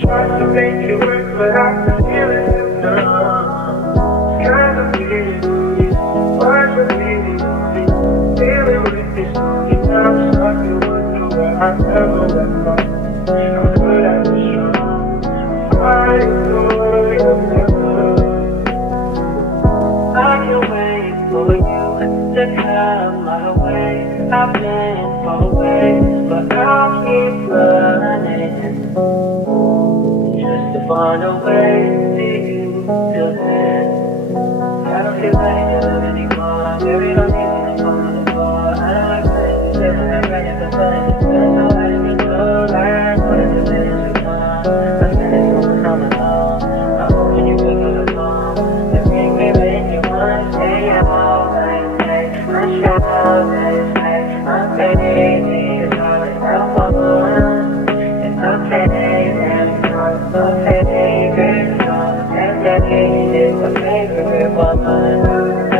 Tried to make it work, but I can feel it in the It's kind of weird, why's repeating me? Dealing with this lonely now, stuck in wonder where I never went wrong. I'm good at the show, fighting for your love. I can wait for you to come my way. I've been far away, but I'll keep running. Just to find a way to you till then. I don't feel like you love anymore. Baby, don't need me to phone the floor. I don't like playing this up when I'm ready for fun. It's been so hard to be told. I what if the minutes are gone? I spend this moment on my own. I hope when you pick up the phone, the ring may make you wanna stay out like that. I'm sure this night, I'm crazy. It's all it's out for. It's okay, my favorite song, and that is my favorite woman.